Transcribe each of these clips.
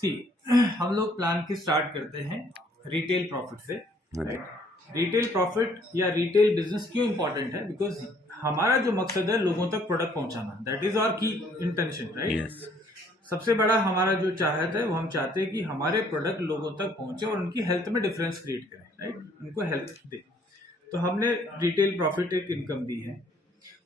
सी हम लोग प्लान की स्टार्ट करते हैं रिटेल प्रॉफिट से। राइट, रिटेल प्रॉफिट या रिटेल बिजनेस क्यों इंपॉर्टेंट है? बिकॉज हमारा जो मकसद है लोगों तक प्रोडक्ट पहुंचाना, दैट इज आवर की इंटेंशन। राइट, सबसे बड़ा हमारा जो चाहत है वो हम चाहते हैं कि हमारे प्रोडक्ट लोगों तक पहुंचे और उनकी हेल्थ में डिफरेंस क्रिएट करें। राइट, उनको हेल्थ दे। तो हमने रिटेल प्रॉफिट एक इनकम दी है।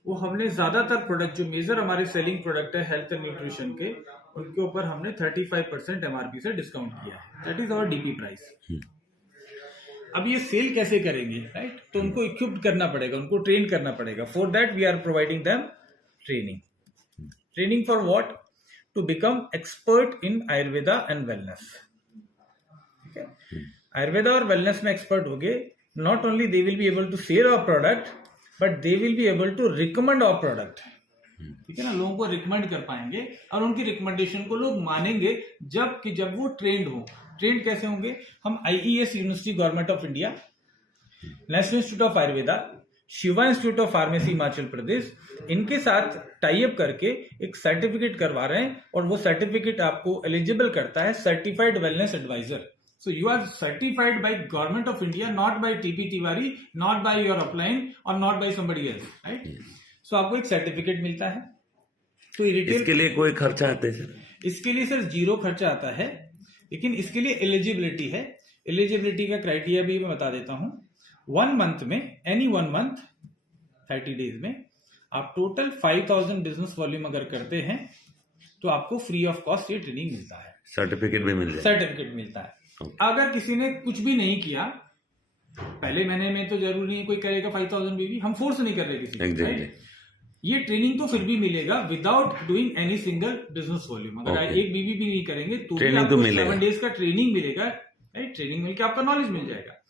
वो हमने ज्यादातर प्रोडक्ट जो मेजर हमारे सेलिंग प्रोडक्ट है हेल्थ एंड न्यूट्रिशन के, उनके ऊपर हमने 35% एमआरपी से डिस्काउंट किया है। That is our DP price. अब ये सेल कैसे करेंगे? राइट, तो उनको इक्विप्ड करना पड़ेगा, उनको ट्रेन करना पड़ेगा। For that we are providing them training. Training for what? To become expert in Ayurveda and wellness. ठीक है, आयुर्वेदा और वेलनेस में एक्सपर्ट हो गए, not only they will be able to sell our product but they will be able to recommend our product. ठीक है ना, लोगों को रिकमेंड कर पाएंगे और उनकी रिकमेंडेशन को लोग मानेंगे जब वो ट्रेंड हो। ट्रेंड कैसे होंगे? हम IES university government of India, national institute of Ayurveda, Shiva institute of pharmacy Himachal Pradesh, इनके साथ टाई अप करके एक सर्टिफिकेट करवा रहे हैं और वो सर्टिफिकेट आपको एलिजिबल करता है certified wellness advisor. So you are certified by Government of India, not by TP Tiwari, not by your upline or not by somebody else, right? So आपको एक सर्टिफिकेट मिलता है। तो इसके लिए कोई खर्चा आता है सर? इसके लिए सर जीरो खर्चा आता है, लेकिन इसके लिए एलिजिबिलिटी है। एलिजिबिलिटी का क्राइटेरिया भी मैं बता देता हूं। 1 मंथ में, एनी 1 मंथ 30 डेज में आप टोटल 5000 बिजनेस वॉल्यूम अगर करते हैं तो आपको फ्री ऑफ कॉस्ट ये ट्रेनिंग मिलता है। सर्टिफिकेट भी मिल जाए? सर्टिफिकेट मिलता है। अगर किसी ने कुछ भी नहीं किया पहले महीने में तो जरूरी नहीं कोई करेगा 5000 बीवी, हम फोर्स नहीं कर रहे किसी को। exactly. ये ट्रेनिंग तो फिर भी मिलेगा without doing any single business volume. अगर एक बीवी भी नहीं करेंगे तो भी आपको 7 डेज का ट्रेनिंग मिलेगा। राइट, ट्रेनिंग मिलकर आपका नॉलेज मिल जाएगा।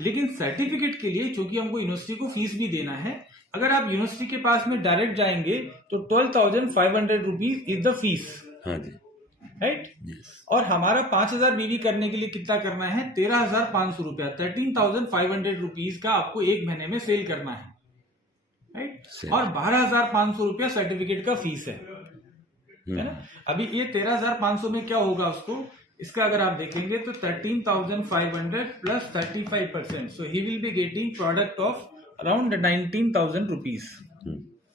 लेकिन सर्टिफिकेट के लिए चूंकि हमको यूनिवर्सिटी को फीस भी देना है, अगर आप यूनिवर्सिटी के पास में डायरेक्ट जाएंगे तो 12,500 रुपीज इज द फीस। हाँ जी, राइट। और हमारा 5000 बीवी करने के लिए कितना करना है? 13,500 रुपया, 13,500 रुपीज का आपको एक महीने में सेल करना है। राइट, और 12,500 रुपया सर्टिफिकेट का फीस है ना। अभी ये 13,500 में क्या होगा उसको, इसका अगर आप देखेंगे तो 13,500 plus 35%, so he will be getting product of around 19,000 rupees.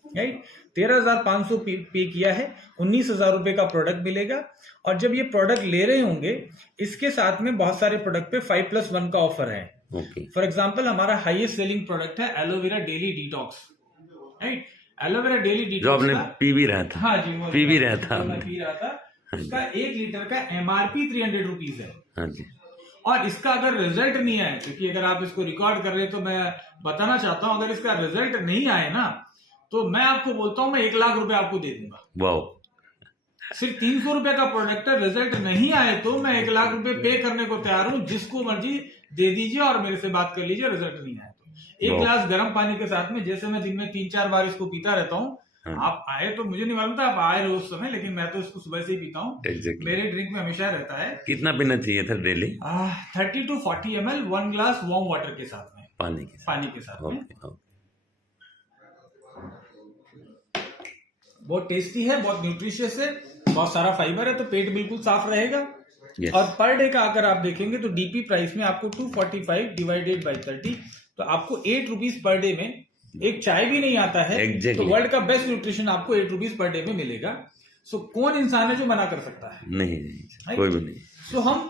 Right, 13,500 पे किया है, 19,000 रुपए का प्रोडक्ट मिलेगा। और जब ये प्रोडक्ट ले रहे होंगे इसके साथ में बहुत सारे प्रोडक्ट पे 5+1 का ऑफर है। फॉर एग्जांपल हमारा हाईएस्ट सेलिंग प्रोडक्ट है aloe vera daily detox. Right, aloe vera daily detox जो आपने पी भी रहा था। हाँ जी, पी भी रहा था, मैं पी रहा था। उसका 1 लीटर का एमआरपी 300 रुपीज है। हाँ जी, और इसका अगर रिजल्ट नहीं आए, क्योंकि अगर आप इसको रिकॉर्ड कर रहे हैं तो मैं बताना चाहता हूं, अगर इसका रिजल्ट नहीं आए ना तो मैं आपको बोलता हूं मैं 1 लाख रुपए आपको दे दूंगा। वाओ, सिर्फ 300 रुपए का प्रोडक्ट है, रिजल्ट नहीं आए तो मैं 1 लाख रुपए पे करने को तैयार हूं। जिसको मर्जी दे दीजिए और मेरे से बात कर लीजिए, रिजल्ट नहीं आए तो। एक गिलास गर्म पानी के साथ में, जैसे मैं दिन में 3-4 बार इसको पीता रहता हूँ। आप आए तो मुझे नहीं मालूम था आप आए रहे उस समय, लेकिन मैं तो इसको सुबह से ही पीता हूँ। मेरे ड्रिंक में हमेशा रहता है। कितना पीना चाहिए था daily? 30 to 40 ml 1 glass warm water के साथ में, पानी के साथ में। बहुत टेस्टी है, बहुत न्यूट्रिशियस है, बहुत सारा फाइबर है, तो पेट बिल्कुल साफ रहेगा। और पर डे का अगर आप देखेंगे तो डीपी प्राइस में आपको 245 डिवाइडेड बाई 30, तो आपको 8 रुपीज पर डे में एक चाय भी नहीं आता है। तो वर्ल्ड का बेस्ट न्यूट्रिशन आपको 8 रुपीज पर डे में मिलेगा। सो कौन इंसान है जो मना कर सकता है? नहीं, कोई भी नहीं। सो हम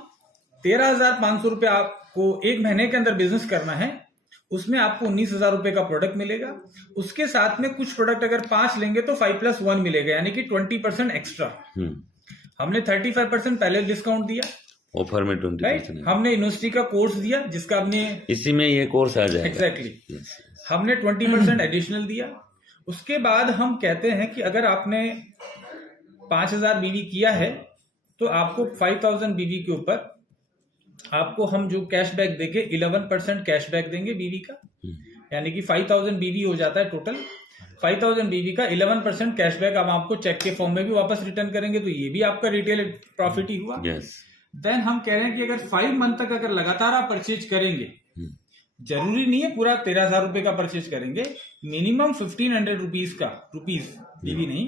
13,500 रुपए आपको एक महीने के अंदर बिजनेस करना है, उसमें आपको 19,000 रुपए का प्रोडक्ट मिलेगा। उसके साथ में कुछ प्रोडक्ट अगर 5 लेंगे तो 5+1 मिलेगा, यानी कि 20% एक्स्ट्रा। हमने 35% पहले डिस्काउंट दिया ऑफर में, 20%। हमने यूनिवर्सिटी का कोर्स दिया जिसका हमने इसी में ये कोर्स आ जाएगा। एग्जैक्टली हमने 20% एडिशनल दिया। उसके बाद हम कहते हैं कि अगर आपने 5,000 बीवी किया है तो आपको 5,000 बीवी के ऊपर आपको हम जो कैशबैक देंगे 11% कैशबैक देंगे बीवी का, यानी कि 5,000 बीवी हो जाता है टोटल। 5,000 बीवी का 11% कैशबैक हम आपको चेक के फॉर्म में भी वापस रिटर्न करेंगे, तो ये भी आपका रिटेल प्रॉफिट ही हुआ। देन हम कह रहे हैं कि अगर 5 मंथ तक अगर लगातार आप परचेज करेंगे, जरूरी नहीं है पूरा 13,000 रुपए का परचेज करेंगे, मिनिमम 1,500 रुपीज का, बीवी नहीं,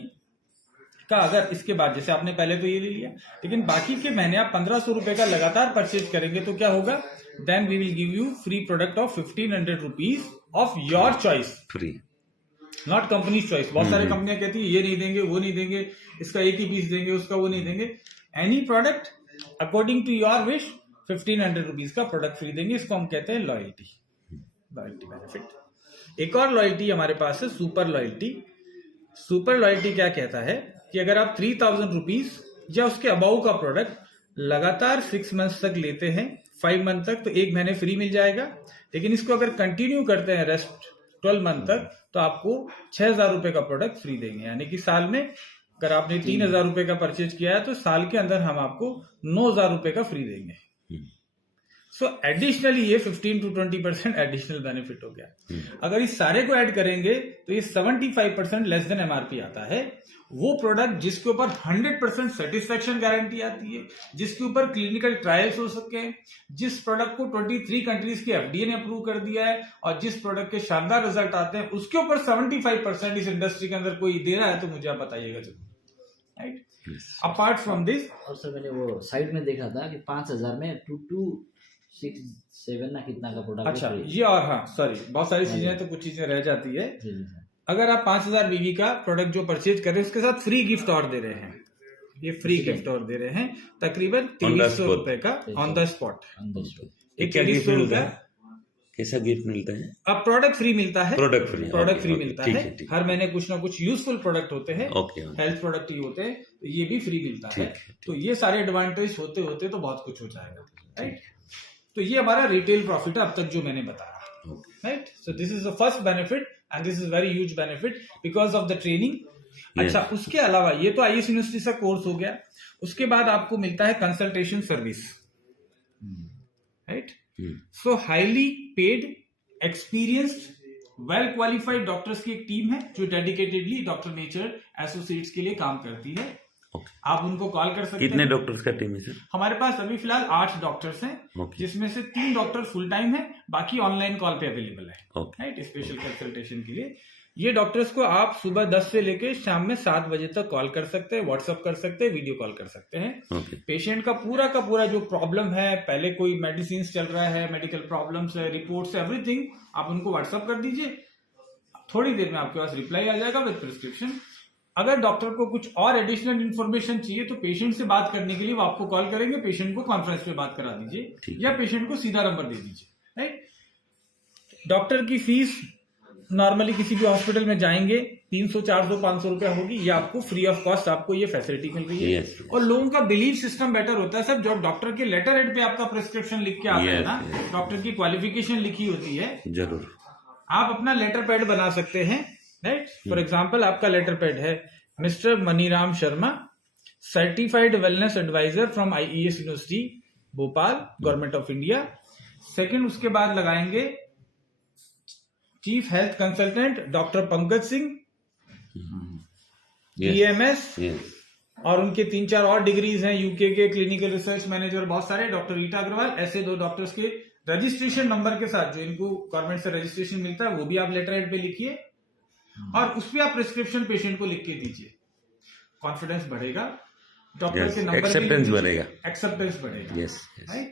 का अगर इसके बाद, जैसे आपने पहले तो ये ले लिया, लेकिन बाकी के महीने आप 1500 रुपए का लगातार परचेज करेंगे तो क्या होगा, then we will give you free product of 1500 rupees of your choice, free, not company choice. बहुत सारी कंपनियां कहती है ये नहीं देंगे, वो नहीं देंगे, इसका एक ही पीस देंगे, उसका वो नहीं देंगे। Any product according to your wish 1500 rupees का प्रोडक्ट फ्री देंगे। इसको हम कहते हैं लॉयल्टी, लॉयल्टी बेनिफिट। एक और लॉयल्टी हमारे पास है, सुपर लॉयल्टी। सुपर लॉयल्टी क्या कहता है कि अगर आप 3000 रुपीज या उसके अबाउ का प्रोडक्ट लगातार 6 मंथ्स तक लेते हैं, 5 मंथ तक, तो 1 महीने फ्री मिल जाएगा। लेकिन इसको अगर कंटिन्यू करते हैं रेस्ट 12 मंथ तक, तो आपको 6000 रुपए का प्रोडक्ट फ्री देंगे। यानी कि साल में अगर आपने 3000 रुपए का परचेज किया है तो साल के अंदर हम आपको 9000 रुपए का फ्री देंगे। सो एडिशनली ये 15 to 20% एडिशनल बेनिफिट हो गया। अगर इस सारे को ऐड करेंगे तो ये 75% लेस देन एमआरपी आता है। वो प्रोडक्ट जिसके ऊपर 100% सेटिस्फेक्शन गारंटी आती है, जिसके ऊपर क्लिनिकल ट्रायल्स हो सके, जिस प्रोडक्ट को 23 कंट्रीज के एफडीए ने अप्रूव कर दिया है, और जिस प्रोडक्ट के शानदार रिजल्ट आते हैं, उसके ऊपर 75% इस इंडस्ट्री के अंदर कोई दे रहा है तो मुझे आप बताइएगा जरूर, राइट। अपार्ट फ्रॉम दिस, और सर मैंने वो साइट में देखा था कि 5000 में 2267 ना कितना का प्रोडक्ट। अच्छा ये, और हाँ सॉरी, बहुत सारी चीजें तो कुछ चीजें रह जाती है। अगर आप 5000 बीवी का प्रोडक्ट जो परचेज कर रहे हैं उसके साथ फ्री गिफ्ट और दे रहे हैं, ये फ्री गिफ्ट और दे रहे हैं तकरीबन 2300 रुपए का ऑन द स्पॉट। एक 2300 रुपए कैसा गिफ्ट मिलता है? अब प्रोडक्ट फ्री मिलता है, प्रोडक्ट फ्री मिलता है। हर महीने कुछ ना कुछ यूजफुल प्रोडक्ट होते हैं, हेल्थ प्रोडक्ट ही होते हैं, तो ये भी फ्री मिलता है। तो ये सारे एडवांटेज होते होते तो बहुत कुछ हो जाएगा, राइट। तो ये हमारा रिटेल प्रॉफिट है अब तक जो मैंने बताया, right. So this is the first benefit and this is very huge benefit because of the training. अच्छा, उसके अलावा ये तो आईएएस यूनिवर्सिटी का कोर्स हो गया। उसके बाद आपको मिलता है कंसल्टेशन सर्विस, राइट। सो highly paid, experienced, well qualified doctors की एक टीम है जो डेडिकेटेडली डॉक्टर नेचर एसोसिएट्स के लिए काम करती है। आप उनको कॉल कर सकते हैं। कितने डॉक्टर्स का टीम है सर? हमारे पास अभी फिलहाल 8 डॉक्टर्स हैं, जिसमें से 3 डॉक्टर फुल टाइम है, बाकी ऑनलाइन कॉल पे अवेलेबल है, राइट, स्पेशल कंसल्टेशन के लिए। ये डॉक्टर्स को आप सुबह 10 से लेके शाम में 7 बजे तक कॉल कर सकते हैं, व्हाट्सअप कर सकते हैं, वीडियो कॉल कर सकते हैं। पेशेंट का पूरा जो प्रॉब्लम है, पहले कोई मेडिसिन चल रहा है, मेडिकल प्रॉब्लम्स है, रिपोर्ट्स, एवरीथिंग, आप उनको व्हाट्सअप कर दीजिए, थोड़ी देर में आपके पास रिप्लाई आ जाएगा विद प्रिस्क्रिप्शन। अगर डॉक्टर को कुछ और एडिशनल इन्फॉर्मेशन चाहिए तो पेशेंट से बात करने के लिए वो आपको कॉल करेंगे, पेशेंट को कॉन्फ्रेंस पे बात करा दीजिए या पेशेंट को सीधा नंबर दे दीजिए, राइट। डॉक्टर की फीस नॉर्मली किसी भी हॉस्पिटल में जाएंगे 300, 400, 500 रुपया होगी, ये आपको फ्री ऑफ कॉस्ट आपको ये फैसिलिटी मिल रही है। और लोगों का बिलीव सिस्टम बेटर होता है सर, जो डॉक्टर के लेटर हेड पे आपका प्रिस्क्रिप्शन लिख के आता है ना, डॉक्टर की क्वालिफिकेशन लिखी होती है, जरूर आप अपना लेटर पैड बना सकते हैं, राइट। फॉर एग्जाम्पल आपका लेटर पैड है mister Maniram Sharma, certified wellness advisor from IES university Bhopal, government of India. Second उसके बाद लगाएंगे chief health consultant doctor Pankaj Singh, BMS, और उनके 3-4 और डिग्रीज हैं यूके के, क्लिनिकल रिसर्च मैनेजर, बहुत सारे, डॉक्टर रीटा अग्रवाल। ऐसे 2 डॉक्टर्स के रजिस्ट्रेशन नंबर के साथ जो इनको गवर्नमेंट से रजिस्ट्रेशन मिलता है वो भी आप लेटर हेड पे लिखिए और उस पर आप प्रिस्क्रिप्शन पेशेंट को लिख के दीजिए। कॉन्फिडेंस बढ़ेगा, डॉक्टर के नंबर, एक्सेप्टेंस बढ़ेगा, राइट।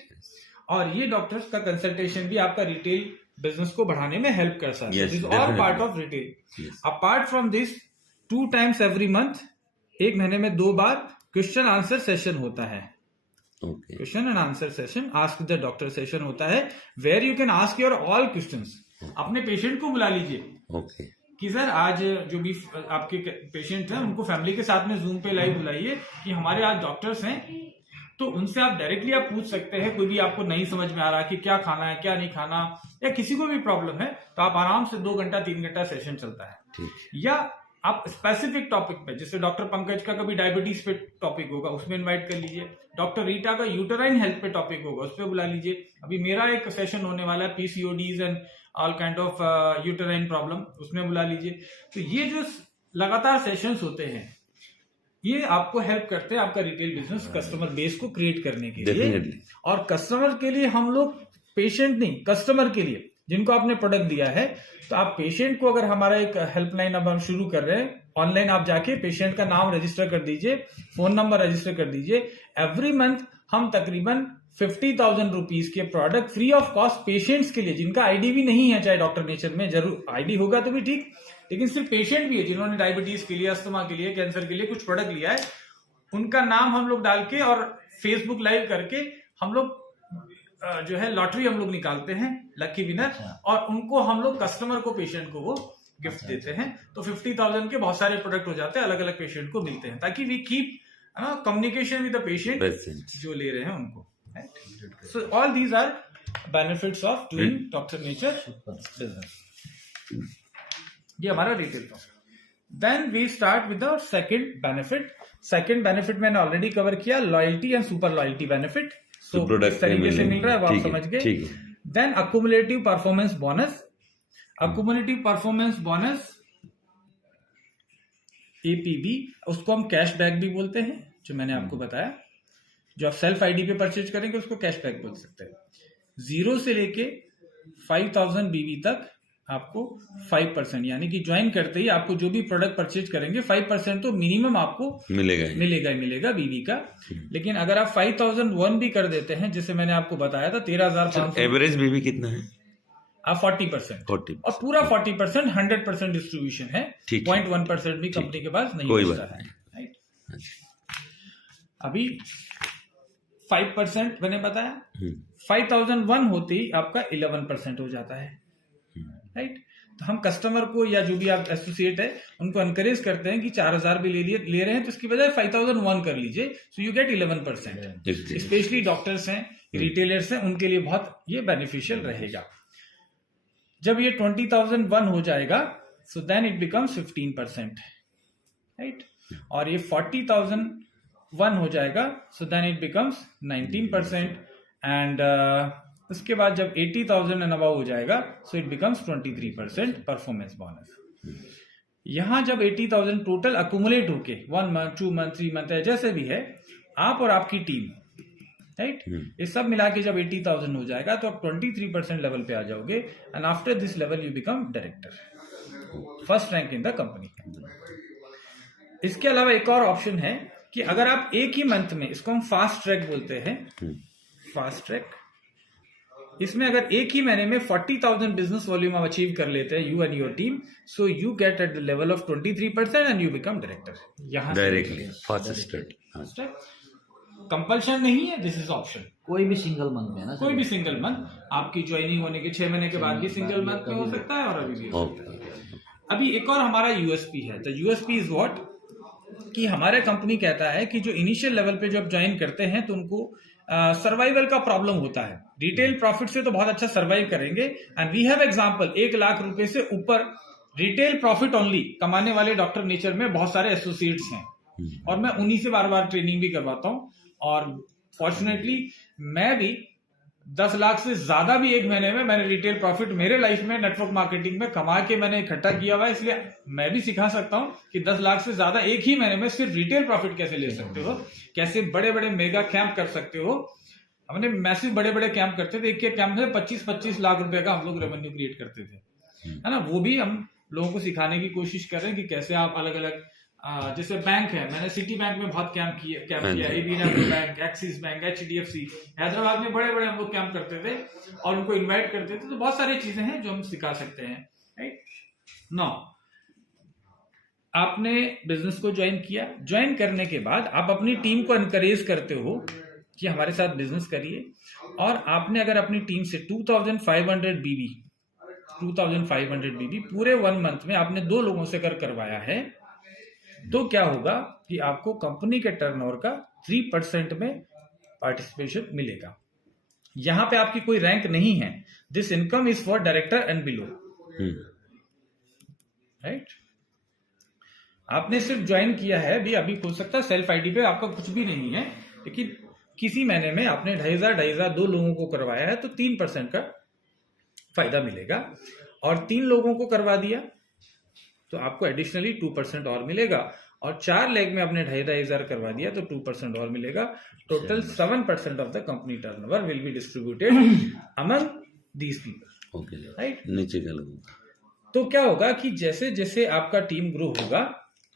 और ये डॉक्टर्स का कंसल्टेशन भी आपका रिटेल बिजनेस को बढ़ाने में हेल्प कर सकता है, this all part of retail. Apart from this 2 times every month, एक महीने में 2 बार क्वेश्चन आंसर सेशन होता है, question and answer session, ask the doctor session होता है, where you can ask your all questions. अपने पेशेंट को बुला लीजिए कि सर आज जो भी आपके पेशेंट हैं उनको फैमिली के साथ में जूम पे लाइव बुलाइए कि हमारे आज डॉक्टर्स हैं, तो उनसे आप डायरेक्टली आप पूछ सकते हैं, कोई भी आपको नहीं समझ में आ रहा कि क्या खाना है क्या नहीं खाना, या किसी को भी प्रॉब्लम है तो आप आराम से 2 घंटा 3 घंटा सेशन चलता है। या आप स्पेसिफिक टॉपिक पे, जैसे डॉक्टर पंकज का कभी डायबिटीज पे टॉपिक होगा उसमें इनवाइट कर लीजिए, डॉक्टर रीटा का यूटेराइन हेल्थ पे टॉपिक होगा उस पर बुला लीजिए। अभी मेरा एक सेशन होने वाला है PCODs and all kind of uterine problem, उसमें बुला लीजिए। तो ये जो लगातार सेशंस होते हैं ये आपको हेल्प करते हैं आपका रिटेल बिजनेस कस्टमर बेस को क्रिएट करने के लिए। और कस्टमर के लिए हम लोग, पेशेंट नहीं, कस्टमर के लिए जिनको आपने प्रोडक्ट दिया है, तो आप पेशेंट को, अगर हमारा एक हेल्पलाइन अब हम शुरू कर रहे हैं ऑनलाइन आप जाके पेशेंट का नाम रजिस्टर कर दीजिए, फोन नंबर रजिस्टर कर दीजिए। एवरी मंथ हम तकरीबन 50,000 रुपीज के product free of cost patients के लिए, जिनका आईडी भी नहीं है, चाहे डॉक्टर नेचर में, जरूर आईडी होगा तो भी ठीक, लेकिन सिर्फ पेशेंट भी है जिन्होंने डायबिटीज के लिए, अस्थमा के लिए, कैंसर के लिए कुछ प्रोडक्ट लिया है, उनका नाम हम लोग डाल के और फेसबुक लाइव करके हम लोग जो है लॉटरी हम लोग निकालते हैं, लकी विनर, और उनको हम लोग कस्टमर को, पेशेंट को वो गिफ्ट देते हैं। तो 50,000 के बहुत सारे प्रोडक्ट हो जाते हैं, अलग अलग पेशेंट को मिलते हैं, ताकि we keep communication with the patient जो ले रहे हैं उनको। So all these are benefits of doing Dr. Nature business. ये हमारा retail profit. Then we start with the second benefit. Second benefit मैंने ऑलरेडी कवर किया, loyalty and super loyalty benefit. So किस तरीके से मिल रहा है वो आप समझ गए। Then accumulative performance bonus. Accumulative performance bonus APB, उसको हम कैशबैक भी बोलते हैं, जो मैंने आपको बताया। जो आप सेल्फ आईडी पे परचेज करेंगे उसको कैशबैक बोल सकते हैं। 0 से लेके 5,000 BV तक आपको 5%, यानी कि ज्वाइन करते ही आपको जो भी प्रोडक्ट परचेज करेंगे 5% तो मिनिमम आपको मिलेगा BV का। लेकिन अगर आप 5,001 भी कर देते हैं, जैसे मैंने आपको बताया था 13,500, एवरेज BV कितना है? आप 40%, और पूरा 40% 100% डिस्ट्रीब्यूशन है, 0.1% भी कंपनी के पास नहीं बचता है, राइट। अभी 5% मैंने बताया, 5,001 होते ही आपका 11% हो जाता है, राइट। तो हम कस्टमर को या जो भी आप एसोसिएट है उनको एनकरेज करते हैं कि 4,000 भी ले रहे हैं तो इसकी बजाय 5,001 कर लीजिए, so you get 11%। Specially doctors हैं, रिटेलर्स हैं, उनके लिए बहुत ये बेनिफिशियल रहेगा। जब ये 20,001 हो जाएगा, so then it becomes 15%, right. और ये 40,001 हो जाएगा, so then it becomes 19%। And उसके बाद जब 80,000 एंड अबव हो जाएगा, so it becomes 23% performance bonus. यहां जब 80,000 टोटल अक्यूमुलेट होके 1 मंथ, 2 मंथ, 3 मंथ है, जैसे भी है, आप और आपकी टीम, राइट, ये सब मिला के जब 80,000 हो जाएगा तो आप 23% लेवल पे आ जाओगे। And after this level you become director, first rank in the company. इसके अलावा एक और ऑप्शन है कि अगर आप एक ही मंथ में, इसको हम फास्ट ट्रैक बोलते हैं, फास्ट ट्रैक, इसमें अगर एक ही महीने में 40,000 बिजनेस वॉल्यूम आप अचीव कर लेते हैं, you and your team, so you get at the level of 23% and you become director. यहां डायरेक्टली फास्ट ट्रैक, कंपल्शन नहीं है, दिस इज ऑप्शन। कोई भी सिंगल मंथ में ना, कोई भी सिंगल मंथ, आपकी ज्वाइनिंग होने के 6 महीने के बाद भी सिंगल मंथ में हो सकता है, और अभी भी हो सकता है। अभी एक और हमारा यूएसपी है। तो यूएसपी इज व्हाट, कि हमारे कंपनी कहता है कि जो इनिशियल लेवल पे जब ज्वाइन करते हैं तो उनको सर्वाइवल का प्रॉब्लम होता है। रिटेल प्रॉफिट से तो बहुत अच्छा सर्वाइव करेंगे, and we have example, 1 lakh रुपए से ऊपर रिटेल प्रॉफिट ओनली कमाने वाले डॉक्टर नेचर में बहुत सारे एसोसिएट्स हैं, और मैं उन्हीं से बार बार ट्रेनिंग भी करवाता हूं। और फॉर्चुनेटली मैं भी 10 लाख से ज्यादा भी एक महीने में मैंने रिटेल प्रॉफिट मेरे लाइफ में नेटवर्क मार्केटिंग में कमा के मैंने इकट्ठा किया हुआ है, इसलिए मैं भी सिखा सकता हूं कि 10 लाख से ज्यादा एक ही महीने में सिर्फ रिटेल प्रॉफिट कैसे ले सकते हो, कैसे बड़े बड़े मेगा कैंप कर सकते हो। हमने मैसिव बड़े बड़े कैंप करते थे, एक के कैंप में 25-25 लाख रुपए का हम लोग रेवेन्यू क्रिएट करते थे, है ना। वो भी हम लोगों को सिखाने की कोशिश कर रहे हैं कि कैसे आप अलग अलग, जैसे बैंक है, मैंने सिटी बैंक में बहुत कैंप किया, ABN bank, axis bank, HDFC, Hyderabad में बड़े बड़े हम लोग कैंप करते थे और उनको इनवाइट करते थे। तो बहुत सारी चीजें हैं जो हम सिखा सकते हैं, राइट। नाउ आपने बिजनेस को ज्वाइन किया, ज्वाइन करने के बाद आप अपनी टीम को एनकरेज करते हो कि हमारे साथ बिजनेस करिए, और आपने अगर अपनी टीम से 2,500 BV पूरे 1 मंथ में आपने 2 लोगों से करवाया है, तो क्या होगा कि आपको कंपनी के टर्नओवर का 3% में पार्टिसिपेशन मिलेगा। यहां पे आपकी कोई रैंक नहीं है, this income is for director and below, right. आपने सिर्फ ज्वाइन किया है, भी अभी हो सकता है सेल्फ आईडी पे आपका कुछ भी नहीं है, लेकिन किसी महीने में आपने 2,500 2 लोगों को करवाया है तो 3% का फायदा मिलेगा, और 3 लोगों को करवा दिया तो आपको एडिशनली 2% और मिलेगा, और 4 लेग में आपने 2,500 करवा दिया तो 2% और मिलेगा। Total 7% of the company turnover will be distributed among these people, right. नीचे का लोग, तो क्या होगा कि जैसे जैसे आपका टीम ग्रो होगा,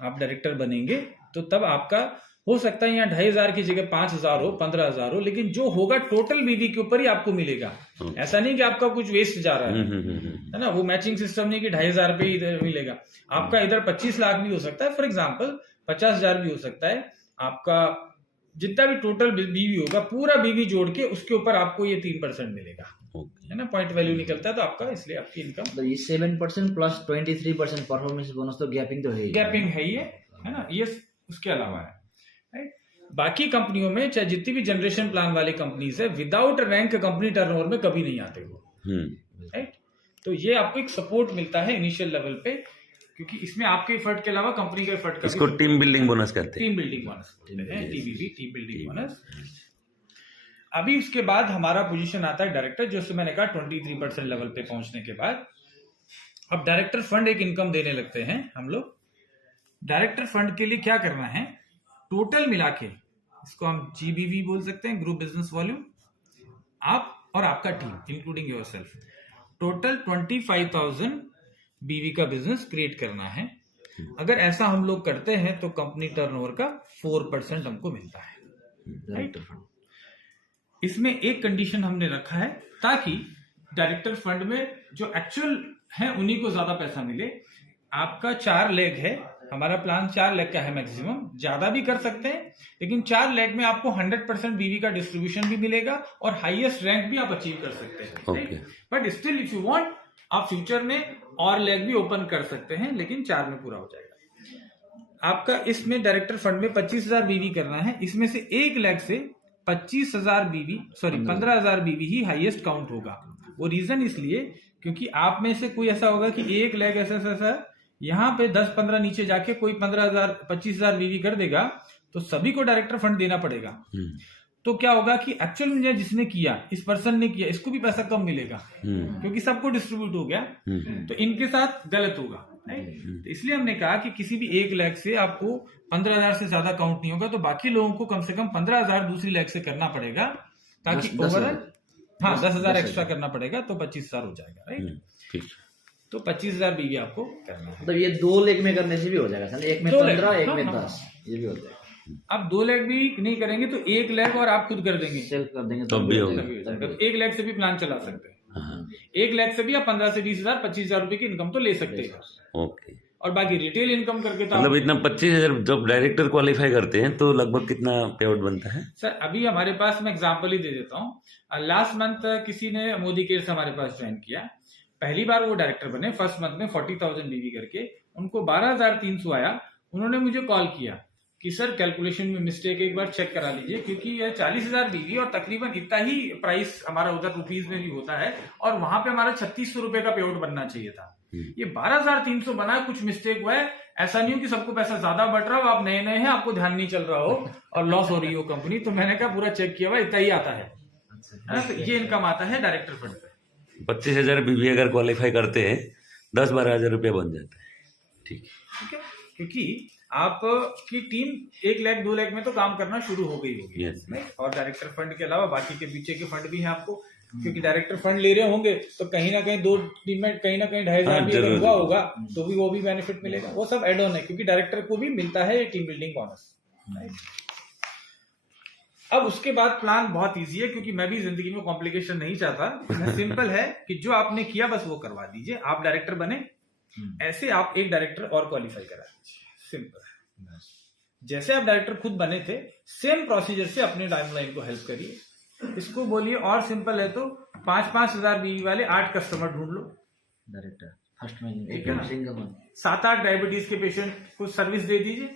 आप डायरेक्टर बनेंगे तो तब आपका हो सकता है यहाँ 2,500 की जगह 5,000 हो, 15,000 हो, लेकिन जो होगा टोटल बीवी के ऊपर ही आपको मिलेगा। ऐसा नहीं कि आपका कुछ वेस्ट जा रहा है ना। वो मैचिंग सिस्टम नहीं कि 2,500 पे इधर मिलेगा, आपका इधर 25 लाख भी हो सकता है, फॉर एग्जाम्पल 50,000 भी हो सकता है। आपका जितना भी टोटल बीवी होगा पूरा बीवी जोड़ के उसके ऊपर आपको ये 3% मिलेगा, है ना, पॉइंट वैल्यू निकलता है तो आपका, इसलिए आपकी इनकम तो ये 7% प्लस 23% परफॉर्मेंस बोनस तो गैपिंग तो है ही, गैपिंग है ये, है ना, ये उसके अलावा है, राइट। बाकी कंपनियों में चाहे जितनी भी जनरेशन प्लान वाली कंपनीज है, विदाउट रैंक कंपनी टर्नओवर में कभी नहीं आते हो, राइट। तो ये आपको एक सपोर्ट मिलता है इनिशियल लेवल पे, क्योंकि इसमें आपके एफर्ट के अलावा कंपनी का एफर्ट का, इसको टीम बिल्डिंग बोनस कहते हैं, टीम बिल्डिंग बोनस बोलते हैं, टीबीबी, टीम बिल्डिंग बोनस। अभी उसके बाद हमारा पोजीशन आता है डायरेक्टर, जो मैंने कहा 23% लेवल पे पहुंचने के बाद अब डायरेक्टर फंड एक इनकम देने लगते हैं हम लोग। डायरेक्टर फंड के लिए क्या करना है, टोटल मिला के इसको हम जीबीवी बोल सकते हैं, ग्रुप बिजनेस वॉल्यूम, आप और आपका टीम इंक्लूडिंग योरसेल्फ, टोटल 25,000 बीवी का बिजनेस क्रिएट करना है। अगर ऐसा हम लोग करते हैं तो कंपनी टर्नओवर का 4% हमको मिलता है, राइट। इसमें एक कंडीशन हमने रखा है ताकि डायरेक्टर फंड में जो एक्चुअल है उन्हीं को ज्यादा पैसा मिले। आपका 4 लेग है, हमारा प्लान 4 लेग का है मैक्सिमम, ज्यादा भी कर सकते हैं, लेकिन 4 लेग में आपको 100% बीवी का डिस्ट्रीब्यूशन भी मिलेगा और हाईएस्ट रैंक भी आप अचीव कर सकते हैं, but still if you want आप फ्यूचर में और लेग भी ओपन कर सकते हैं, लेकिन 4 में पूरा हो जाएगा आपका। इसमें डायरेक्टर फंड में 25,000 बीवी करना है, इसमें से एक लेग से 25,000 बीवी, सॉरी 15,000 बीवी ही हाईएस्ट काउंट होगा। वो रीजन इसलिए क्योंकि आप में से कोई ऐसा होगा कि एक लेग ऐसा यहाँ पे 10-15 नीचे जाके कोई 25,000 बीवी कर देगा, तो सभी को डायरेक्टर फंड देना पड़ेगा। तो क्या होगा कि एक्चुअल में जिसने किया, इस पर्सन ने किया, इसको भी पैसा कम मिलेगा क्योंकि सबको डिस्ट्रीब्यूट हो गया, तो इनके साथ गलत होगा, तो इसलिए हमने कहा कि किसी भी एक लेग से आपको 15,000 से ज्यादा काउंट नहीं होगा, तो बाकी लोगों को कम से कम 15,000 दूसरी लेग से करना पड़ेगा ताकि ओवरऑल 10,000 एक्स्ट्रा करना पड़ेगा, तो 25,000 हो जाएगा, राइट। तो 25,000 बीवी आपको करना है। मतलब ये 2 लेग में करने से भी हो जाएगा सर, एक में 15, एक में 10, ये भी हो जाएगा। अब 2 लेग भी नहीं करेंगे तो 1 लेग और आप खुद कर देंगे, सेल्फ कर देंगे तो भी होगा, तो 1 लेग से भी प्लान चला सकते हैं। 1 लेग से भी आप 15 से 20,000, 25,000 रुपए की इनकम तो ले सकते हैं, ओके। और बाकी रिटेल इनकम करके तो मतलब इतना 25,000 जब डायरेक्टर क्वालिफाई करते हैं तो लगभग कितना पे आउट बनता है? सर अभी हमारे पास, मैं एग्जांपल ही दे देता हूँ, लास्ट मंथ किसी ने मोदी केयर से हमारे पास ज्वाइन किया, पहली बार वो डायरेक्टर बने, फर्स्ट मंथ में 40,000 बीवी करके, उनको 12,300 आया। उन्होंने मुझे कॉल किया कि सर कैलकुलेशन में मिस्टेक, एक बार चेक करा लीजिए, क्योंकि यह 40,000 बीवी और तकरीबन इतना ही प्राइस हमारा उधर रुपीज में भी होता है, और वहां पे हमारा 3,600 रुपए का पे आउट बनना चाहिए था, ये 12,300 बना, कुछ मिस्टेक हुआ है। ऐसा नहीं हो कि सबको पैसा ज्यादा बढ़ रहा हो, आप नए नए हैं, आपको ध्यान नहीं चल रहा हो और लॉस हो रही हो कंपनी, तो मैंने कहा पूरा चेक किया हुआ इतना ही आता है ना, तो ये इनकम आता है डायरेक्टर फंड पे। 25,000 बीवी अगर क्वालिफाई करते हैं 10-12,000 रुपया बन जाता है, ठीक है, क्योंकि आपकी टीम 1 लाख 2 लाख में तो काम करना शुरू हो गई होगी, और डायरेक्टर फंड के अलावा बाकी के पीछे के फंड भी हैं आपको, क्योंकि डायरेक्टर फंड ले रहे होंगे तो कहीं ना कहीं 2 टीम में कहीं ना कहीं 2,500 भी अगर हुआ होगा तो भी वो भी बेनिफिट मिलेगा, वो सब एड ऑन है, क्योंकि डायरेक्टर को भी मिलता है टीम बिल्डिंग बोनस। अब उसके बाद प्लान बहुत इजी है, क्योंकि मैं भी जिंदगी में कॉम्प्लिकेशन नहीं चाहता, सिंपल है कि जो आपने किया बस वो करवा दीजिए। आप डायरेक्टर बने, ऐसे आप एक डायरेक्टर और क्वालिफाई करा दीजिए, सिंपल है। जैसे आप डायरेक्टर खुद बने थे, सेम प्रोसीजर से अपने टाइमलाइन को हेल्प करिए। इसको बोलिए और सिंपल है तो 5,000 बीवी वाले 8 कस्टमर ढूंढ लो डायरेक्टर फर्स्ट में, 7-8 डायबिटीज के पेशेंट को सर्विस दे दीजिए,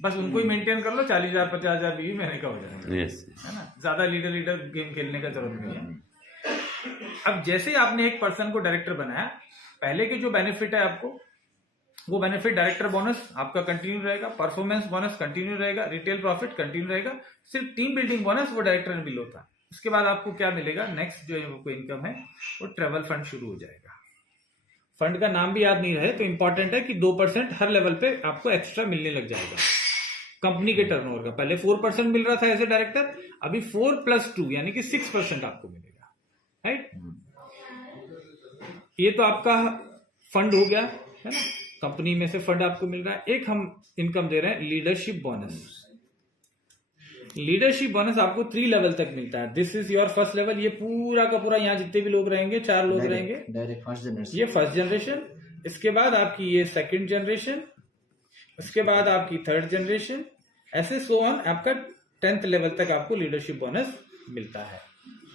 बस उनको ही मेंटेन कर लो, 40,000 50,000 बीवी महीने का हो जाएगा, है ना, ज्यादा लीडर गेम खेलने का जरूरत नहीं है। अब जैसे आपने एक पर्सन को डायरेक्टर बनाया, पहले के जो बेनिफिट है आपको, वो बेनिफिट डायरेक्टर बोनस आपका कंटिन्यू रहेगा, परफॉर्मेंस बोनस कंटिन्यू रहेगा, रिटेल प्रॉफिट कंटिन्यू रहेगा, सिर्फ टीम बिल्डिंग बोनस वो डायरेक्टर में बिल होता है। उसके बाद आपको क्या मिलेगा, नेक्स्ट जो है इनकम है वो ट्रेवल फंड शुरू हो जाएगा। फंड का नाम भी याद नहीं रहे तो इंपॉर्टेंट है कि 2% हर लेवल पे आपको एक्स्ट्रा मिलने लग जाएगा कंपनी के टर्नओवर का। पहले 4% मिल रहा था एज ए डायरेक्टर, अभी 4+2 यानी कि 6% आपको मिलेगा, राइट। ये तो आपका फंड हो गया, है ना। कंपनी में से फंड आपको मिल रहा है। एक हम इनकम दे रहे हैं लीडरशिप बोनस। लीडरशिप बोनस आपको 3 लेवल तक मिलता है। This is your first level. ये पूरा का पूरा यहाँ जितने भी लोग रहेंगे 4 लोग रहेंगे, डायरेक्ट फर्स्ट जनरेशन, ये फर्स्ट जनरेशन। इसके बाद आपकी ये सेकंड जनरेशन, उसके बाद आपकी थर्ड जनरेशन, ऐसे सो ऑन आपका 10th लेवल तक आपको लीडरशिप बोनस मिलता है।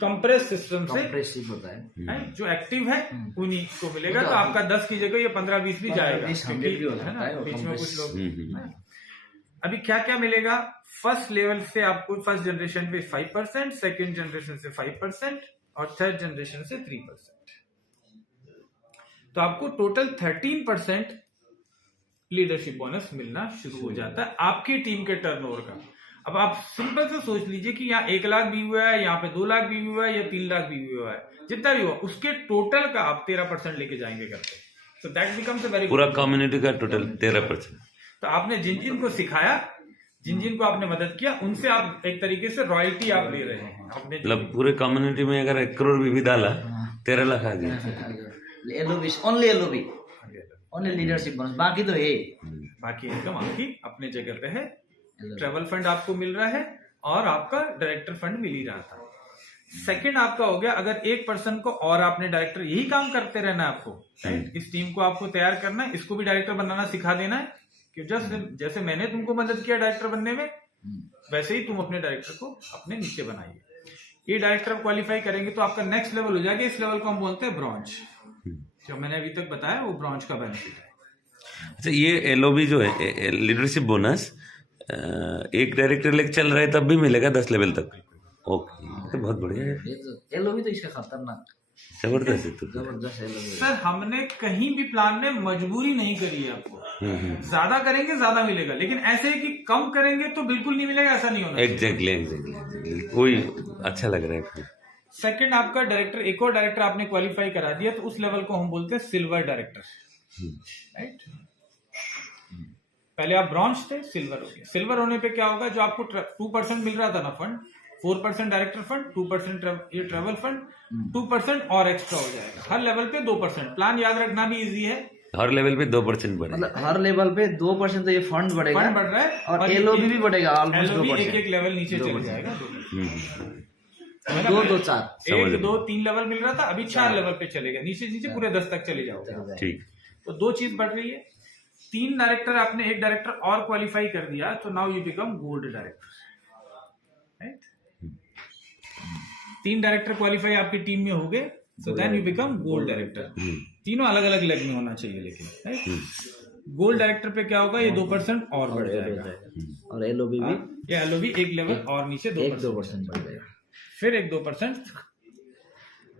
कंप्रेस सिस्टम से कंप्रेसिव होता है। जो एक्टिव है उन्हीं को मिलेगा। तो आपका 10 की जगह ये 15-20 भी जाएगा, 100 भी हो है ना, सकता है, बीच में कुछ लोग। हम्म। अभी क्या क्या मिलेगा? फर्स्ट लेवल से आपको फर्स्ट जनरेशन पे 5%, सेकंड जनरेशन से 5% और थर्ड जनरेशन से 3%। तो आपको टोटल 13% लीडरशिप बोनस मिलना शुरू हो जाता है आपकी टीम के टर्नओवर का। अब आप सिंपल से सोच लीजिए कि यहाँ 1 लाख भी हुआ है, यहाँ पे 2 लाख भी हुआ है, या 3 लाख भी हुआ है, जितना भी हुआ उसके टोटल का आप 13% लेके जाएंगे घर पे। So that becomes a very पूरा कम्युनिटी का टोटल 13%। तो आपने जिन जिन को सिखाया, जिन जिन को आपने मदद किया, उनसे आप एक तरीके से रॉयल्टी आप ले रहे हैं अपने। मतलब पूरे कम्युनिटी में अगर 1 करोड़ भी डाला 13 लाख आ गया। LOB, only LOB, only leadership bonus, बाकी तो है। बाकी इनकम आपकी अपने जगह पे है। ट्रेवल फंड आपको मिल रहा है और आपका डायरेक्टर फंड मिल ही रहा था। सेकंड आपका हो गया, अगर एक पर्सन को और आपने डायरेक्टर, यही काम करते रहना है आपको, राइट? इस टीम को आपको तैयार करना है, इसको भी डायरेक्टर बनाना सिखा देना है कि जैसे मैंने तुमको मदद किया डायरेक्टर बनने में, वैसे ही तुम अपने डायरेक्टर को अपने नीचे बनाइए। ये डायरेक्टर क्वालिफाई करेंगे तो आपका नेक्स्ट लेवल हो जाएगा। इस लेवल को हम बोलते हैं ब्रॉन्ज। जो मैंने अभी तक बताया वो ब्रॉन्ज का बेनिफिट है। अच्छा, ये एलओबी जो है लीडरशिप बोनस, एक डायरेक्टर लेके चल रहा है तब भी मिलेगा 10 लेवल तक? ओके, तो बहुत बढ़िया है। एलओबी तो इसका खतरनाक, जबरदस्त है। तो जबरदस्त एलओबी। सर हमने कहीं भी प्लान में मजबूरी नहीं करी है आपको। ज्यादा करेंगे ज्यादा मिलेगा, लेकिन ऐसे कि कम करेंगे तो बिल्कुल नहीं मिलेगा, ऐसा नहीं होना। एग्जैक्टली कोई अच्छा लग रहा है। सेकंड आपका डायरेक्टर, एक और डायरेक्टर आपने क्वालिफाई करा दिया तो उस लेवल को हम बोलते हैं सिल्वर डायरेक्टर, राइट? पहले आप ब्रॉन्ज थे, सिल्वर हो गया। सिल्वर होने पे क्या होगा? जो आपको 2% मिल रहा था ना फंड, 4% डायरेक्टर फंड, 2% ये ट्रेवल फंड, 2% और एक्स्ट्रा हो जाएगा। हर लेवल पे 2%। प्लान याद रखना भी इजी है। हर लेवल पे 2% बढ़ेगा। मतलब हर लेवल पे 2% तो ये फंड बढ़ेगा, फंड बढ़ रहा है और एलओबी भी बढ़ेगा ऑलमोस्ट एलओबी 2%। एक लेवल नीचे चल जाएगा। 2 2 4 1 2 3 लेवल मिल रहा था, अभी 4 लेवल पे चलेगा, नीचे नीचे पूरे 10 तक चले जाओगे। ठीक। तो 2 चीज बढ़ रही है। 3 डायरेक्टर आपने, एक डायरेक्टर और क्वालिफाई कर दिया तो now you become gold director, right? 3 director qualify आपकी टीम में हो गए, so then you become gold director. तीनों अलग अलग लेग में होना चाहिए लेकिन, राइट? गोल्ड डायरेक्टर पे क्या होगा? ये 2% और बढ़ जाएगा, और एलओबी भी, ये एलओबी एक लेवल और नीचे 2% बढ़ जाएगा, फिर एक 2%,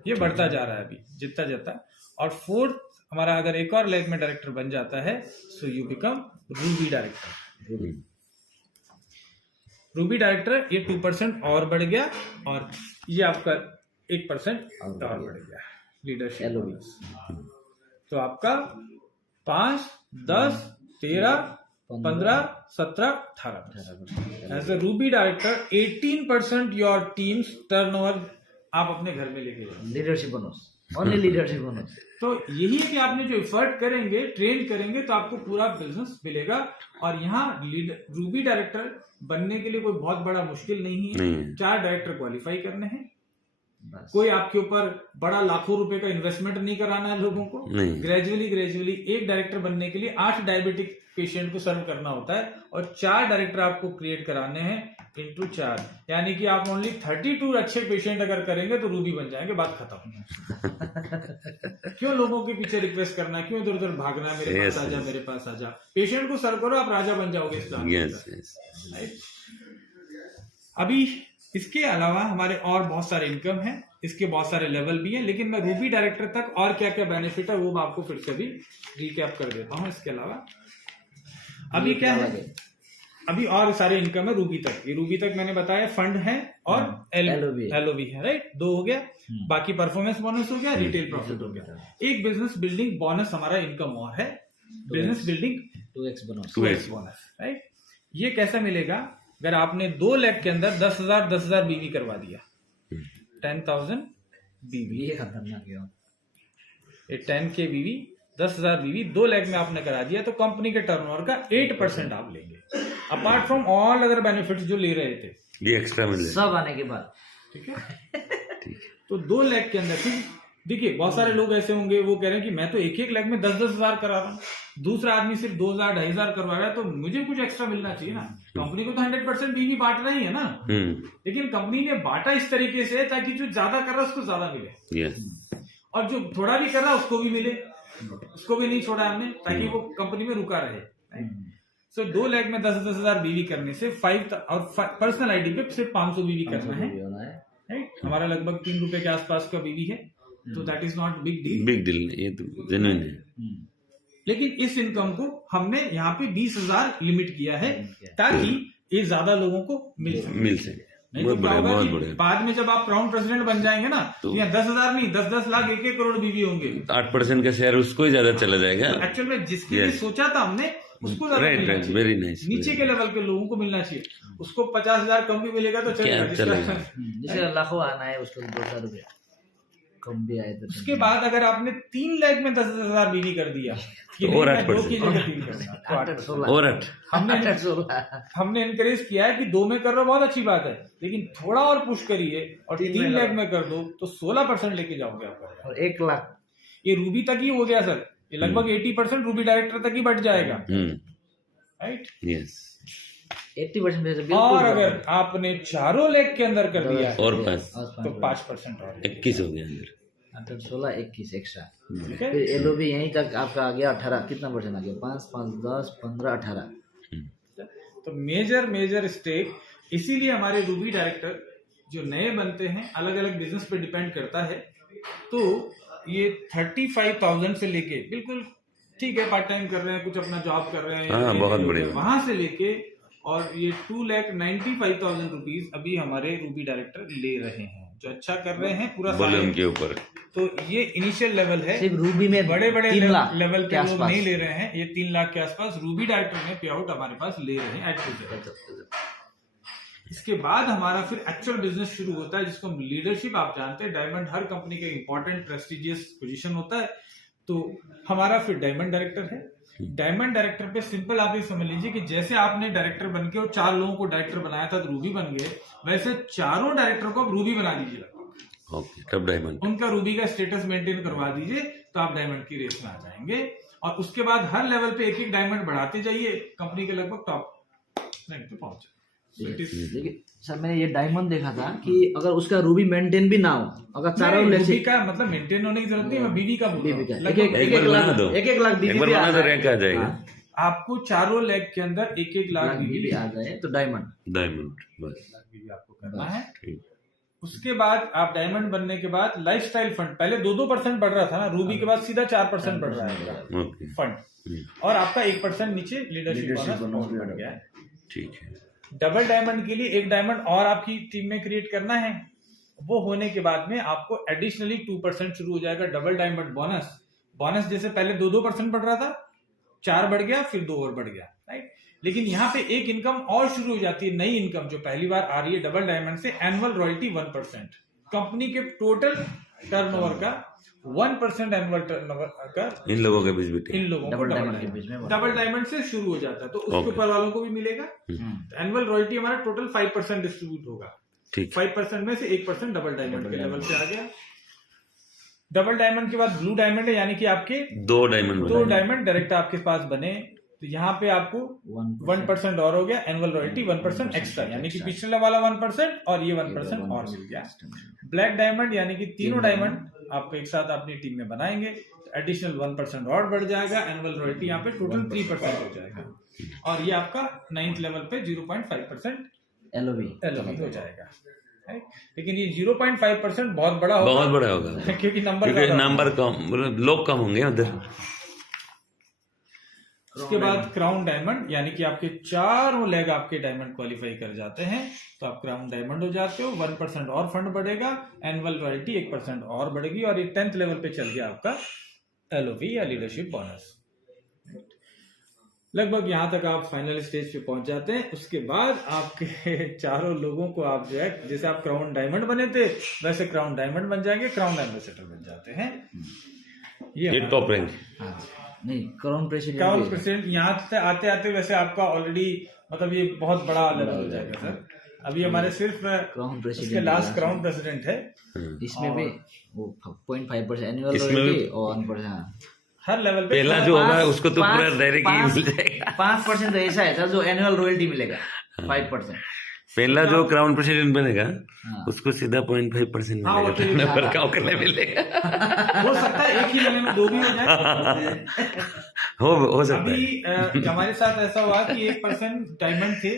ये बढ़ता जा रहा है अभी जितना जाता। और फोर्थ हमारा अगर एक और लेग में डायरेक्टर बन जाता है, so you become Ruby director. Ruby director ये 2% और बढ़ गया, और ये आपका 1% और बढ़ गया लीडरशिप एलओबी। तो आपका 5 10 13 15 17 18 as a ruby director 18% your teams turnover आप अपने घर में लेके जाओ। Leadership bonus, only leadership bonus. तो यही है कि आपने जो एफर्ट करेंगे, ट्रेन करेंगे, तो आपको पूरा बिजनेस मिलेगा। और यहाँ रूबी डायरेक्टर बनने के लिए कोई बहुत बड़ा मुश्किल नहीं है। 4 डायरेक्टर क्वालिफाई करने हैं, कोई आपके ऊपर बड़ा लाखों रुपए का इन्वेस्टमेंट नहीं कराना है लोगों को। ग्रेजुअली एक डायरेक्टर बनने के लिए 8 डायबिटिक पेशेंट को सर्व करना होता है, और 4 डायरेक्टर आपको क्रिएट कराने हैं इंटू 4, यानी कि आप ओनली 32 अच्छे पेशेंट अगर करेंगे तो रूबी बन जाएंगे, बात खत्म। क्यों लोगों के पीछे रिक्वेस्ट करना, क्यों इधर उधर भागना, मेरे पास आजा, मेरे पास आजा। पेशेंट को सर्व करो, आप राजा बन जाओगे इस प्लान में। अभी इसके अलावा हमारे और बहुत सारे इनकम है, इसके बहुत सारे लेवल भी हैं, लेकिन मैं रूबी डायरेक्टर तक और क्या क्या बेनिफिट है वो मैं आपको फिर से भी रिकैप कर देता हूँ। इसके अलावा अभी क्या है, अभी और सारे इनकम है रूबी तक। ये रूबी तक मैंने बताया फंड है और एलओबी है, राइट? 2 हो गया। बाकी परफॉर्मेंस बोनस हो गया, रिटेल प्रॉफिट हो गया। एक बिजनेस बिल्डिंग बोनस हमारा इनकम और है, business building 2x bonus, right? ये कैसा मिलेगा? अगर आपने 2 लाख के अंदर 10,000 बीवी करवा दिया, 10,000 बीवी, ये खतरनाक है। ये 10K बीवी 10,000 बीवी 2 लाख में आपने करा दिया, तो कंपनी के टर्नओवर का 8% आप लेंगे, apart from all other benefits जो ले रहे थे, ये एक्स्ट्रा मिल जाएगा। सब आने के बाद। ठीक है। तो 2 लाख के अंदर फिर देखिए बहुत सारे लोग ऐसे होंगे वो कह रहे हैं कि मैं तो 1-1 लाख में 10-10 हजार करा रहा हूँ, दूसरा आदमी सिर्फ 2,000 2,500 करवा रहा है, तो मुझे कुछ एक्स्ट्रा मिलना चाहिए ना। कंपनी को तो 100% बीवी बांटना ही है ना, लेकिन कंपनी ने बांटा इस तरीके से ताकि जो ज्यादा कर रहा है उसको ज्यादा मिले, और जो थोड़ा भी कर रहा है उसको भी मिले, उसको भी नहीं छोड़ा हमने, ताकि वो कंपनी में रुका रहे। सो 2 लाख में 10-10 हजार बीवी करने से 5 और पर्सनल आईडी पे सिर्फ 500 बीवी करना है, राइट। हमारा लगभग 3 रुपए के आसपास का बीवी है, तो that is not big deal, big deal, ये तो जेन्युइन है। लेकिन इस इनकम को हमने यहाँ पे 20,000 लिमिट किया है ताकि ये ज्यादा लोगों को मिल सके। नहीं तो क्या होगा कि बाद में जब आप क्राउन प्रेसिडेंट बन जाएंगे ना, तो यहाँ 10,000 नहीं 10-10 लाख 1-1 करोड़ बीवी होंगे, 8% का शेयर उसको ही ज्यादा चला जाएगा। एक्चुअल में जिसके लिए सोचा था हमने उसको ज्यादा मिलना चाहिए। Very nice. नीचे के लेवल के लोगों को मिलना चाहिए, उसको 50,000 कम भी मिलेगा तो चलेगा, जिसे लाखों आना है उसको 2,000 रुपया कम भी आए तो। उसके बाद अगर आपने 3 लाख में 10,000 बीवी कर दिया कि और 2 की जगह 3 करना, और हमने इनकरेज किया है कि 2 में कर रहे हो बहुत अच्छी बात है, लेकिन थोड़ा और पुश करिए और 3 लाख में कर दो तो 16% लेके जाओगे आप, और 1 लाख ये रूबी तक ही हो गया सर, ये लगभग 80% रूबी डायरेक्टर तक ही बढ़ जाएगा, राइट। यस 80% और अगर आपने 4 लाख के अंदर कर दिया और तो 5% और 21 हो गया अंदर, 16 21 एक्स्ट्रा। ठीक है। फिर एलओबी यहीं तक आपका आ गया 18, कितना परसेंट आ गया? 5 5 10 15 18। तो मेजर स्टेक, इसीलिए हमारे रूबी डायरेक्टर जो नए बनते हैं अलग अलग बिजनेस पे डिपेंड करता है, तो ये 35,000 से लेके बिल्कुल ठीक है पार्ट टाइम कर रहे हैं, कुछ अपना जॉब कर रहे हैं, हाँ, बहुत बढ़िया, वहां से लेके और ये 2,95,000 रुपीज अभी हमारे रूबी डायरेक्टर ले रहे हैं, जो अच्छा कर रहे हैं पूरा वॉल्यूम के ऊपर। तो ये इनिशियल लेवल है, सिर्फ रूबी में बड़े लेवल पे लोग नहीं ले रहे हैं, ये 3 लाख के आसपास रूबी डायरेक्टर में पे आउट हमारे पास ले रहे हैं एट प्रेजेंट। इसके बाद हमारा फिर एक्चुअल बिजनेस शुरू होता है, जिसको लीडरशिप आप जानते हैं, डायमंड हर कंपनी का इंपॉर्टेंट प्रेस्टिजियस पोजीशन होता है, तो हमारा फिर डायमंड डायरेक्टर है। डायमंड डायरेक्टर पे सिंपल आप ये समझ लीजिए कि जैसे आपने डायरेक्टर बन के और 4 लोगों को डायरेक्टर बनाया था तो रूबी बन गए, वैसे 4 डायरेक्टर को आप रूबी बना दीजिए, ओके, तब डायमंड, उनका रूबी का स्टेटस मेंटेन करवा दीजिए, तो आप डायमंड की रेस में आ जाएंगे। और उसके बाद हर लेवल पे 1-1 डायमंड बढ़ाते जाइए, कंपनी के लगभग टॉप रैंक पे पहुंचे। देखिए सर, मैंने ये डायमंड देखा था कि अगर उसका रूबी मेंटेन भी ना हो, अगर 4 रूबी का मतलब मेंटेन होने की जरूरत नहीं, मैं बीवी का बोल रहा हूं, 1-1 लाख बीवी भी बना दो, रैंक आ जाएगा। आपको 4 लाख के अंदर 1-1 लाख बीवी आ जाए तो डायमंड बस बीवी आपको करना है। उसके बाद आप डायमंड बनने के बाद लाइफस्टाइल फंड, पहले 2-2% बढ़ रहा था ना, रूबी के बाद सीधा 4% बढ़ रहा है फंड, और आपका 1% नीचे लीडरशिप बोनस बढ़ गया है। ठीक है। डबल डायमंड के लिए 1 डायमंड और आपकी टीम में क्रिएट करना है, वो होने के बाद में आपको एडिशनली 2% शुरू हो जाएगा डबल डायमंड बोनस। जैसे पहले 2-2% बढ़ रहा था, 4 बढ़ गया, फिर 2 और बढ़ गया, राइट। लेकिन यहाँ पे एक इनकम और शुरू हो जाती है, नई इनकम जो पहली बार आ रही है डबल डायमंड से, एनुअल रॉयल्टी 1%। कंपनी के टोटल टर्नओवर का 1% एनुअल टर्नओवर का इन लोगों के बीच भी, इन लोगों को डबल डायमंड से शुरू हो जाता है, तो उसके ऊपर वालों को भी मिलेगा। एनुअल रॉयल्टी हमारा टोटल 5% डिस्ट्रीब्यूट होगा, 5% में से 1% डबल डायमंड के लेवल पे आ गया। डबल डायमंड के बाद ब्लू डायमंड है, यानी कि आपके 2 डायमंड डायरेक्ट आपके पास बने, तो यहाँ पे आपको 1% और हो गया, एनुअल रॉयल्टी 1% एक्स्ट्रा, यानी कि पिछले वाला 1% और ये 1% और मिल गया। ब्लैक डायमंड यानी कि तीनों डायमंड आप एक साथ अपनी टीम में बनाएंगे, एडिशनल 1% और बढ़ जाएगा, एनुअल रॉयल्टी यहाँ पे टोटल 3% हो जाएगा, और ये आपका 9th लेवल पे 0.5% एलओवी हो जाएगा। लेकिन ये 0.5% बहुत बड़ा होगा क्योंकि नंबर कम, लोग कम होंगे उधर। उसके बाद क्राउन डायमंड, यानी कि आपके 4 लेग आपके डायमंड क्वालिफाई कर जाते हैं, तो आप क्राउन डायमंड हो जाते हो, 1% और फंड बढ़ेगा, एनुअल रॉयल्टी 1% और बढ़ेगी, और ये 10th लेवल पे चल गया आपका एलओवी या लीडरशिप बोनस। लगभग यहाँ तक आप फाइनल स्टेज पे पहुंच जाते हैं। उसके बाद आपके 4 लोगों को आप जो है, जैसे आप क्राउन डायमंड बने थे वैसे क्राउन डायमंड बन जाएंगे, क्राउन एम्बेसडर बन जाते हैं। ये टॉप रैंक। हाँ नहीं, क्राउन प्रेसिडेंट क्राउन प्रेसिडेंट यहाँ से आते आते वैसे आपका ऑलरेडी मतलब ये बहुत बड़ा लेवल हो जाएगा सर। अभी हमारे सिर्फ क्राउन उसके प्रेसिडेंट लास्ट क्राउन प्रेसिडेंट है। इसमें भी वो 0.5% एनुअल इसमें रॉयल्टी भी- और 1%। हर लेवल पे पहला जो होगा उसको तो पूरा डायरेक्ट मिल जाएगा। 5% तो ऐसा है सर जो एनुअल रॉयल्टी मिलेगा 5%। पहला जो क्राउन प्रेसिडेंट बनेगा हाँ। उसको सीधा 0.5% हाँ, वो तो मिलेगा, वर्कआउट करने मिलेगा। हो सकता है एक ही महीने में 2 भी हो जाए। हो सकता है। अभी हमारे साथ ऐसा हुआ कि 1% डायमंड थे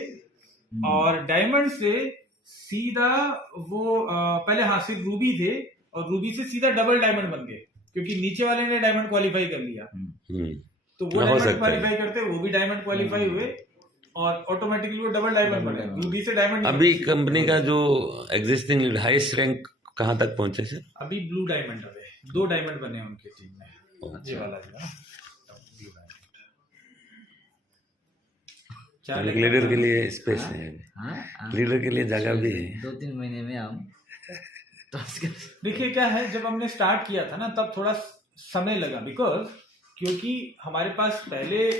और डायमंड से सीधा वो पहले हाँ सिर्फ रूबी थे और रूबी से सीधा डबल डायमंड बन गए क्योंकि नीचे वाले ने डायमंड क्वालिफाई कर लिया। तो वो हो डायमंड सकता है। क्वालिफाई करते वो भी डायमंड क्वालिफाई हुए और ऑटोमेटिकली वो डबल डायमंड बने। रूबी से डायमंड अभी कंपनी का जो एग्जिस्टिंग हाईएस्ट रैंक कहाँ तक पहुंचे सर? अभी ब्लू डायमंड है, 2 डायमंड बने हैं उनके टीम में। ये वाला जो है ब्लू डायमंड। लीडर के लिए स्पेस है, हाँ लीडर के लिए जगह भी है। 2-3 महीने में हम देखिए क्या है, जब हमने स्टार्ट किया था ना तब थोड़ा समय लगा बिकॉज क्योंकि हमारे पास पहले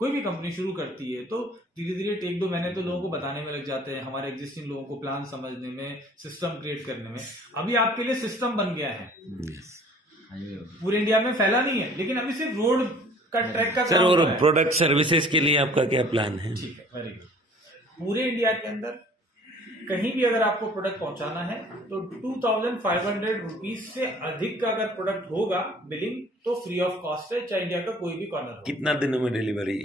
कोई भी कंपनी शुरू करती है तो धीरे धीरे 1-2 महीने तो लोगों को बताने में लग जाते हैं, हमारे एग्जिस्टिंग लोगों को प्लान समझने में, सिस्टम क्रिएट करने में। अभी आपके लिए सिस्टम बन गया है, पूरे इंडिया में फैला नहीं है लेकिन अभी सिर्फ रोड का ट्रैक का सर काम और हो रहा है। प्रोडक्ट सर्विसेज के लिए आपका क्या प्लान है? ठीक है, वेरी गुड। पूरे इंडिया के अंदर कहीं भी अगर आपको प्रोडक्ट पहुंचाना है तो 2500 रुपीज से अधिक का अगर प्रोडक्ट होगा बिलिंग तो फ्री ऑफ कॉस्ट है, चाहे इंडिया का कोई भी कॉर्नर हो। कितना दिनों में डिलीवरी?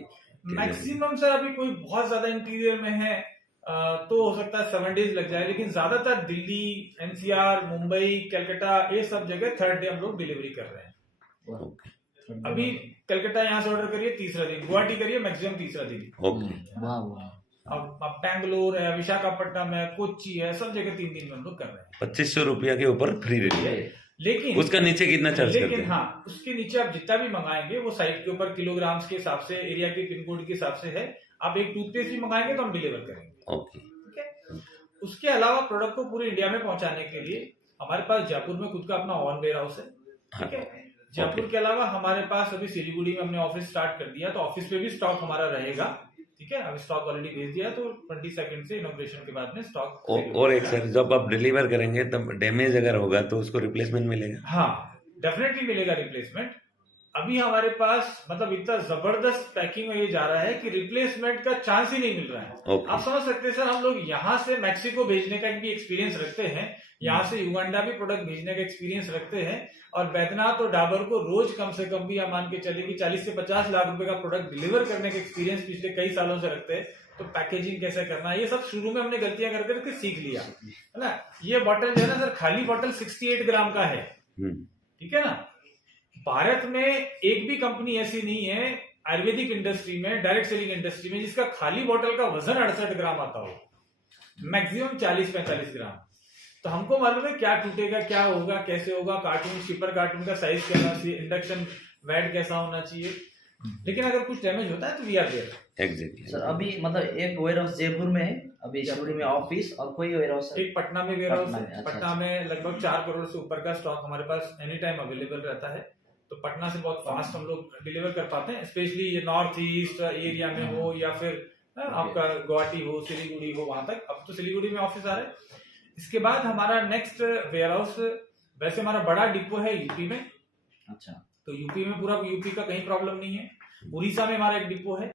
मैक्सिमम सर अभी कोई बहुत ज्यादा इंटीरियर में है तो हो सकता है 7 डेज लग जाए, लेकिन ज्यादातर दिल्ली, एनसीआर, मुंबई, कलकत्ता ये सब जगह 3rd डे हम लोग डिलीवरी कर रहे हैं। अभी कलकत्ता यहाँ से ऑर्डर करिए 3रा दिन, गुवाहाटी करिए मैक्सिमम 3रा दिन। ओके। वाह अब बैंगलोर है, विशाखापट्टनम है, कोच्चि है, सब जगह 3 दिन में हम लोग कर रहे हैं। 2500 रुपया के ऊपर फ्री डिलीवरी, लेकिन उसका नीचे कितना चार्ज करते लेकिन हैं? हाँ उसके नीचे आप जितना भी मंगाएंगे वो साइट के ऊपर किलोग्राम्स के हिसाब से, एरिया के पिन कोड के हिसाब से है। आप एक टूथपेस्ट भी मंगाएंगे तो हम डिलीवर करेंगे। ओके। ठीक है। उसके अलावा प्रोडक्ट को पूरे इंडिया में पहुंचाने के लिए हमारे पास जयपुर में खुद का अपना ऑन वेयर हाउस है। ठीक है। जयपुर के अलावा हमारे पास अभी सिलीगुड़ी में हमने ऑफिस स्टार्ट कर दिया, तो ऑफिस पे भी स्टॉक हमारा रहेगा। ठीक है। अभी स्टॉक ऑलरेडी भेज दिया तो 22 से इनॉग्रेशन के बाद में स्टॉक। और एक सर, जब आप डिलीवर करेंगे तब डैमेज अगर होगा तो उसको रिप्लेसमेंट मिलेगा? हाँ डेफिनेटली मिलेगा रिप्लेसमेंट। अभी हमारे पास मतलब इतना जबरदस्त पैकिंग में ये जा रहा है कि रिप्लेसमेंट का चांस ही नहीं मिल रहा है। आप समझ सकते हैं सर, हम लोग यहाँ से मैक्सिको भेजने का भी एक्सपीरियंस रखते हैं, यहाँ से युगांडा भी प्रोडक्ट भेजने का एक्सपीरियंस रखते हैं, और बैद्यनाथ और डाबर को रोज कम से कम भी आप मान के चले कि 40 से 50 लाख रुपए का प्रोडक्ट डिलीवर करने का एक्सपीरियंस पिछले कई सालों से रखते हैं। तो पैकेजिंग कैसे करना है ये सब शुरू में हमने गलतियां कर करके सीख लिया है ना। ये बॉटल जो है ना सर, खाली बॉटल 68 ग्राम का है। ठीक है ना। भारत में एक भी कंपनी ऐसी नहीं है आयुर्वेदिक इंडस्ट्री में, डायरेक्ट सेलिंग इंडस्ट्री में, जिसका खाली बॉटल का वजन 68 ग्राम आता हो, मैक्सिमम 40-45 ग्राम। तो हमको मालूम है क्या टूटेगा, क्या होगा, कैसे होगा, कार्टून, शिपर कार्टून का साइज क्या होना चाहिए, इंडक्शन वैट कैसा होना चाहिए, लेकिन अगर कुछ डैमेज होता है तो we are there. Exactly sir. अभी मतलब एक वेयर हाउस जयपुर में है, अभी सिलीगुड़ी में ऑफिस, और कोई वेयर हाउस है? एक पटना में वेयर हाउस है। अच्छा, पटना में लगभग 4 करोड़ से ऊपर का स्टॉक हमारे पास एनी टाइम अवेलेबल रहता है। तो पटना से बहुत फास्ट हम लोग डिलीवर कर पाते हैं, स्पेशली ये नॉर्थ ईस्ट एरिया में हो या फिर आपका गुवाहाटी हो, सिलीगुड़ी हो, वहां तक। अब तो सिलीगुड़ी में ऑफिस आ रहे हैं। इसके बाद हमारा नेक्स्ट वेयर हाउस, वैसे हमारा बड़ा डिपो है यूपी में। अच्छा। तो यूपी में पूरा यूपी का कहीं प्रॉब्लम नहीं है। उड़ीसा में हमारा एक डिपो है।